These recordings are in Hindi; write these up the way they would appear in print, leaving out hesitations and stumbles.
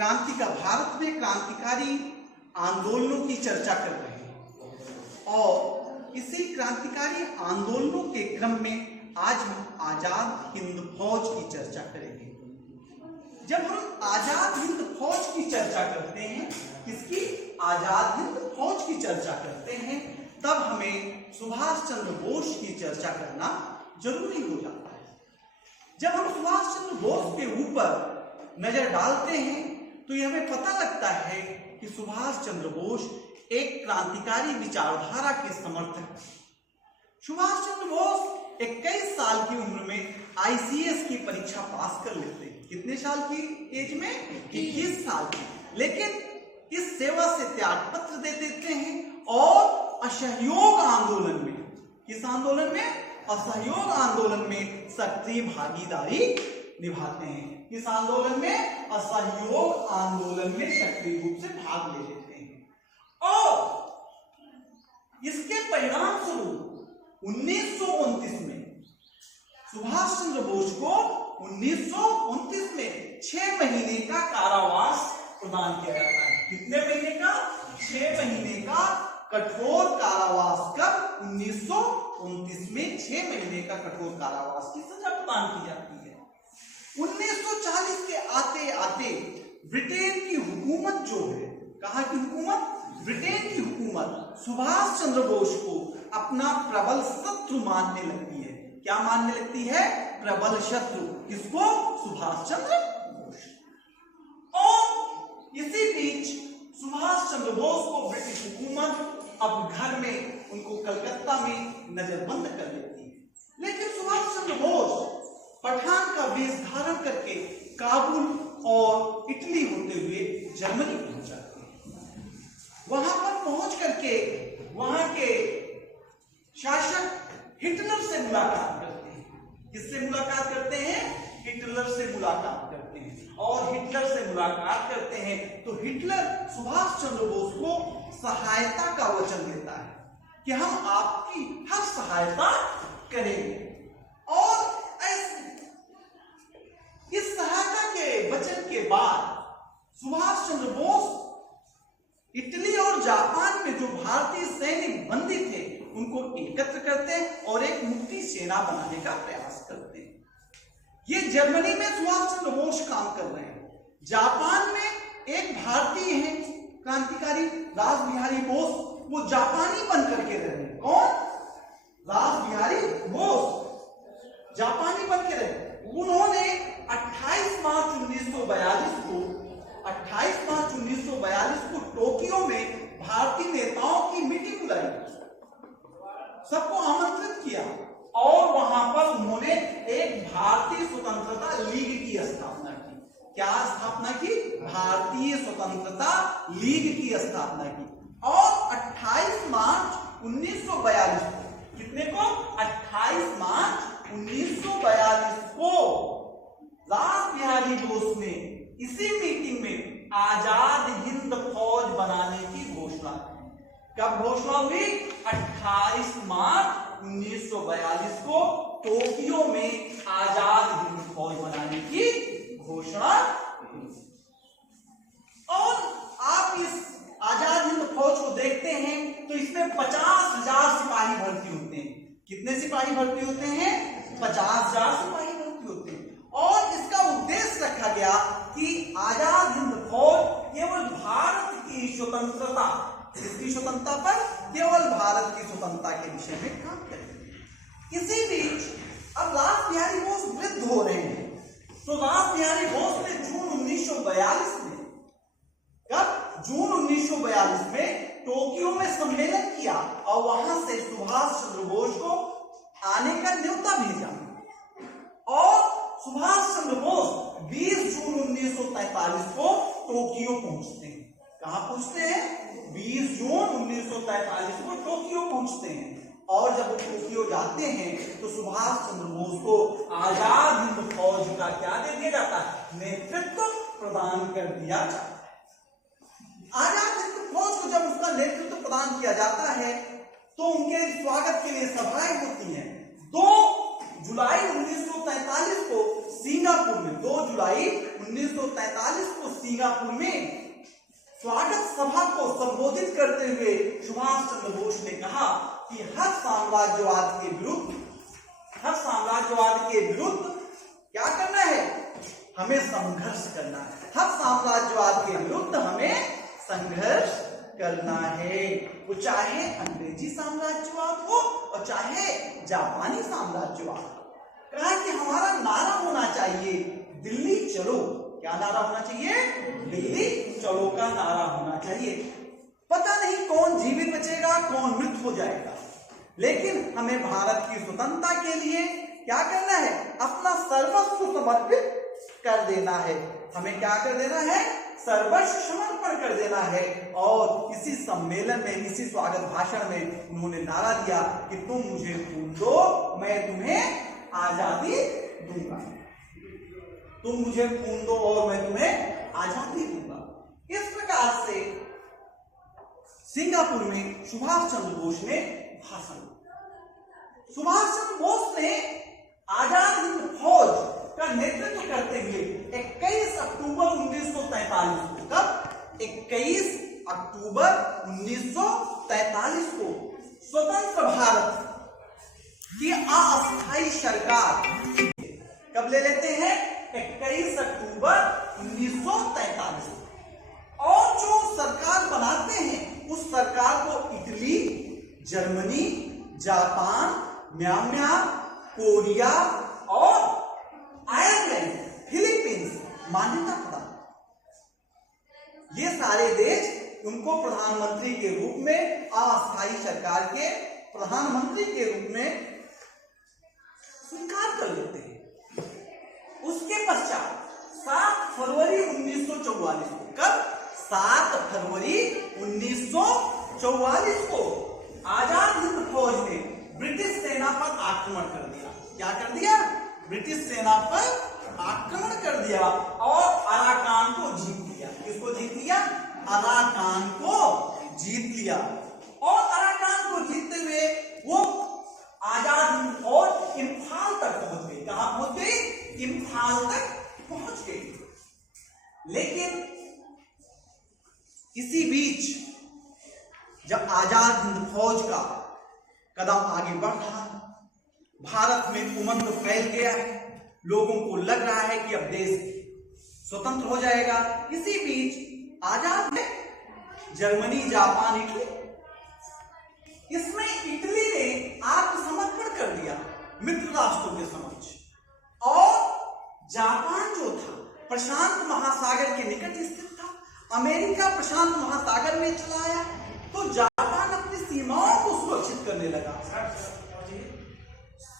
भारत में क्रांतिकारी आंदोलनों की चर्चा कर रहे हैं और इसी क्रांतिकारी आंदोलनों के क्रम में आज हम आजाद हिंद फौज की चर्चा करेंगे। जब हम आजाद हिंद फौज की चर्चा करते हैं, किसकी? आजाद हिंद फौज की चर्चा करते हैं, तब हमें सुभाष चंद्र बोस की चर्चा करना जरूरी हो जाता है। जब हम सुभाष चंद्र बोस के ऊपर नजर डालते हैं तो ये हमें पता लगता है कि सुभाष चंद्र बोस एक क्रांतिकारी विचारधारा के समर्थक। सुभाष चंद्र बोस 21 साल की उम्र में आईसीएस की परीक्षा पास कर लेते हैं। कितने साल की एज में? 21 साल की। लेकिन इस सेवा से त्याग पत्र दे देते हैं और असहयोग आंदोलन में, किस आंदोलन में? असहयोग आंदोलन में सक्रिय भागीदारी निभाते हैं। इस आंदोलन में, असहयोग आंदोलन में सक्रिय रूप से भाग ले लेते हैं और इसके परिणाम स्वरूप 1929 में सुभाष चंद्र बोस को 1929 में 6 महीने का कारावास प्रदान किया जाता है। कितने महीने का? 6 महीने का कठोर कारावास। कब? 1929 में 6 महीने का कठोर कारावास की सजा प्रदान की जाती है। 1940 के आते आते ब्रिटेन की हुकूमत जो है, कहाँ की हुकूमत? ब्रिटेन की हुकूमत सुभाष चंद्र बोस को अपना प्रबल शत्रु मानने लगती है। क्या मानने लगती है? प्रबल शत्रु। किसको? सुभाष चंद्र बोस। और इसी बीच सुभाष चंद्र बोस को ब्रिटिश हुकूमत अब घर में, उनको कलकत्ता में नजरबंद कर लेती है। लेकिन सुभाष चंद्र बोस पठान का वेश धारण करके काबुल और इटली होते हुए जर्मनी पहुंच जाते हैं। वहां पर पहुंच करके वहां के शासक हिटलर से मुलाकात करते हैं। किससे मुलाकात करते हैं? हिटलर से मुलाकात करते हैं। और हिटलर से मुलाकात करते हैं तो हिटलर सुभाष चंद्र बोस को सहायता का वचन देता है कि हम आपकी हर सहायता करेंगे। और इस सहायता के वचन के बाद सुभाष चंद्र बोस इटली और जापान में जो भारतीय सैनिक बंदी थे उनको एकत्र करते हैं और एक मुक्ति सेना बनाने का प्रयास करते हैं। ये जर्मनी में सुभाष चंद्र बोस काम कर रहे हैं। जापान में एक भारतीय है क्रांतिकारी रास बिहारी बोस, वो जापानी बन करके रह रहे हैं। कौन? रास बिहारी बोस जापानी बन के रहे। उन्होंने 28 मार्च 1942 को टोक्यो में भारतीय नेताओं की मीटिंग बुलाई, सबको आमंत्रित किया और वहां पर उन्होंने एक भारतीय स्वतंत्रता लीग की स्थापना की। क्या स्थापना की? भारतीय स्वतंत्रता लीग की स्थापना की। और 28 मार्च 1942 को, कितने को? 28 मार्च 1942 को रास बिहारी बोस ने इसी मीटिंग में आजाद हिंद फौज बनाने की घोषणा की। कब घोषणा हुई? 28 मार्च 1942 को टोक्यो में आजाद हिंद फौज बनाने की घोषणा हुई। और आप इस आजाद हिंद फौज को देखते हैं तो इसमें 50,000 सिपाही भर्ती होते हैं। कितने सिपाही भर्ती होते हैं? 50,000 सिपाही भर्ती होते हैं। और इसका उद्देश्य रखा गया कि आजाद हिंद फौज केवल भारत की स्वतंत्रता, इसकी स्वतंत्रता पर, केवल भारत की स्वतंत्रता के विषय में काम करेगी। इसी बीच अब रास बिहारी बोस वृद्ध हो रहे हैं तो रास बिहारी बोस ने जून 1942 में, कब? जून 1942 में टोक्यो में सम्मेलन किया और वहां से सुभाष चंद्र बोस को आने का न्योता भेजा। और सुभाष चंद्र बोस 20 जून 1943 को टोक्यो पहुंचते हैं। कहां पहुंचते हैं? 20 जून 1943 को टोक्यो पहुंचते हैं। और जब वो टोक्यो जाते हैं तो सुभाष चंद्र बोस को आजाद हिंद फौज का क्या दे दिया जाता है? नेतृत्व प्रदान कर दिया जाता है। आजाद हिंद फौज को जब उसका नेतृत्व प्रदान किया जाता है तो उनके स्वागत के लिए सभाएं होती हैं। 2 जुलाई 1943 को सिंगापुर में 2 जुलाई 1943 को सिंगापुर में स्वागत सभा को संबोधित करते हुए सुभाष चंद्र बोस ने कहा कि हर साम्राज्यवाद के विरुद्ध क्या करना है, हमें संघर्ष करना है। हर साम्राज्यवाद के विरुद्ध हमें संघर्ष करना है, वो चाहे अंग्रेजी साम्राज्यवाद हो और चाहे जापानी साम्राज्यवाद। कहा कि हमारा नारा होना चाहिए दिल्ली चलो। क्या नारा होना चाहिए? दिल्ली चलो का नारा होना चाहिए। पता नहीं कौन जीवित बचेगा, कौन मृत हो जाएगा, लेकिन हमें भारत की स्वतंत्रता के लिए क्या करना है, अपना सर्वस्व समर्पित कर देना है। हमें क्या कर देना है? सर्वस्व समर्पण कर देना है। और इसी सम्मेलन में, इसी स्वागत भाषण में उन्होंने नारा दिया कि तुम मुझे खून दो, मैं तुम्हें आजादी दूंगा। तुम मुझे खून दो और मैं तुम्हें आजादी दूंगा। इस प्रकार से सिंगापुर में सुभाष चंद्र बोस ने भाषण दिया। सुभाष चंद्र बोस ने आजाद हिंद फौज का नेतृत्व करते हुए 21 अक्टूबर 1943 को, कब? 21 अक्टूबर 1943 को स्वतंत्र भारत की अस्थायी सरकार कब ले लेते हैं? 21 अक्टूबर 1943। और जो सरकार बनाते हैं उस सरकार को Italy, Germany, Japan, Myanmar, Korea और आयरलैंड, फिलीपींस मान्यता प्रदान। ये सारे देश उनको प्रधानमंत्री के रूप में, अस्थायी सरकार के प्रधानमंत्री के रूप में स्वीकार कर लेते हैं। उसके पश्चात 7 फरवरी 1944 को, कब? 7 फरवरी 1944 को आजाद हिंद फौज ने ब्रिटिश सेना पर आक्रमण कर दिया। क्या कर दिया? ब्रिटिश सेना पर आक्रमण कर दिया और अराकान को जीत लिया। किसको जीत लिया? अराकान को जीत लिया। और अराकान को जीतते हुए वो आजाद हिंद फौज इम्फाल तक पहुंच गई। कहां पहुंच गई? इम्फाल तक पहुंच गई। लेकिन इसी बीच जब आजाद हिंद फौज का कदम आगे बढ़ रहा, भारत में उमंग फैल गया है, लोगों को लग रहा है कि अब देश स्वतंत्र हो जाएगा। इसी बीच आजाद ने जर्मनी, जापान, इटली, इसमें इटली ने आत्मसमर्पण कर दिया मित्र राष्ट्रों के समक्ष। और जापान जो था प्रशांत महासागर के निकट स्थित था, अमेरिका प्रशांत महासागर में चला आया, तो जापान अपनी सीमाओं को सुरक्षित करने लगा,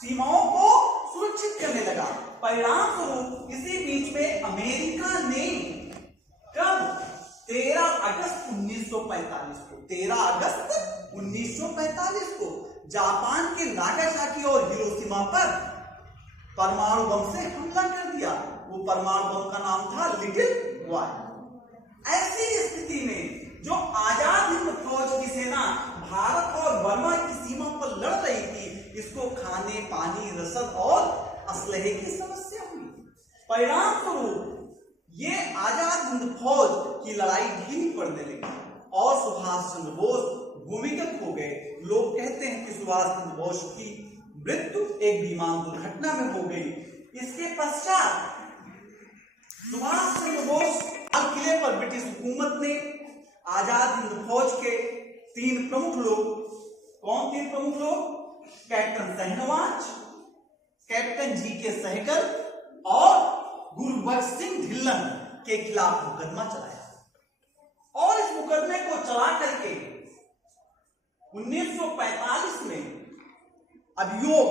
सीमाओं को सुरक्षित करने लगा। परिणाम स्वरूप इसी बीच में अमेरिका ने कब? 13 अगस्त 1945 को, 13 अगस्त 1945 को जापान के नागासाकी और हिरोशिमा पर परमाणु बम से हमला कर दिया। वो परमाणु बम का नाम था लिटिल बॉय। ऐसी स्थिति में जो आजाद हिंद फौज की सेना भारत और बर्मा की सीमा पर लड़ रही थी, इसको खाने, पानी, रसद और असलहे की समस्या हुई। परिणाम स्वरूप ये आजाद हिंद फौज की लड़ाई धीमी पड़ने लगी और सुभाष चंद्र बोस भूमिगत हो गए। लोग कहते हैं कि सुभाष चंद्र बोस की मृत्यु एक विमान दुर्घटना में हो गई। इसके पश्चात सुभाष चंद्र बोस लाल किले पर ब्रिटिश हुकूमत ने आजाद हिंद फौज के 3 प्रमुख लोग, कौन 3 प्रमुख लोग? Captain Shahnawaz, captain G K. Sehgal और गुरबख्श सिंह ढिल्लन के खिलाफ मुकदमा चलाया। और इस मुकदमे को चला करके 1945 में अभियोग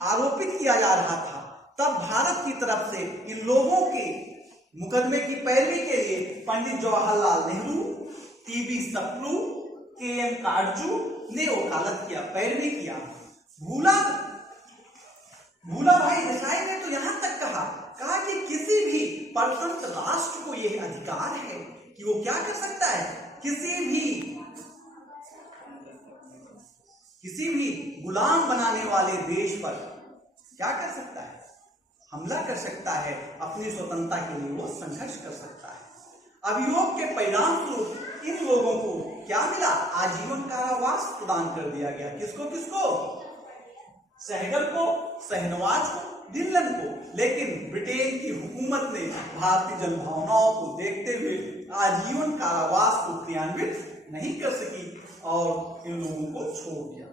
आरोपित किया जा रहा था। तब भारत की तरफ से इन लोगों के मुकदमे की पैरवी के लिए पंडित जवाहरलाल नेहरू, टीबी सप्रू, के.एम. काटजू ने वकालत किया, पैरवी किया। भूला भाई देसाई ने तो यहां तक कहा कि किसी भी परतंत्र राष्ट्र को यह अधिकार है कि वो क्या कर सकता है, किसी भी गुलाम बनाने वाले देश पर क्या कर सकता है? हमला कर सकता है। अपनी स्वतंत्रता के लिए वो संघर्ष कर सकता है। अभियोग के परिणाम स्वरूप इन लोगों को क्या मिला? आजीवन कारावास प्रदान कर दिया गया। किसको किसको? सहगल को, शाहनवाज को, डिल्लन को। लेकिन ब्रिटेन की हुकूमत ने भारतीय जनभावनाओं को देखते हुए आजीवन कारावास को क्रियान्वित नहीं कर सकी और इन लोगों को छोड़ दिया।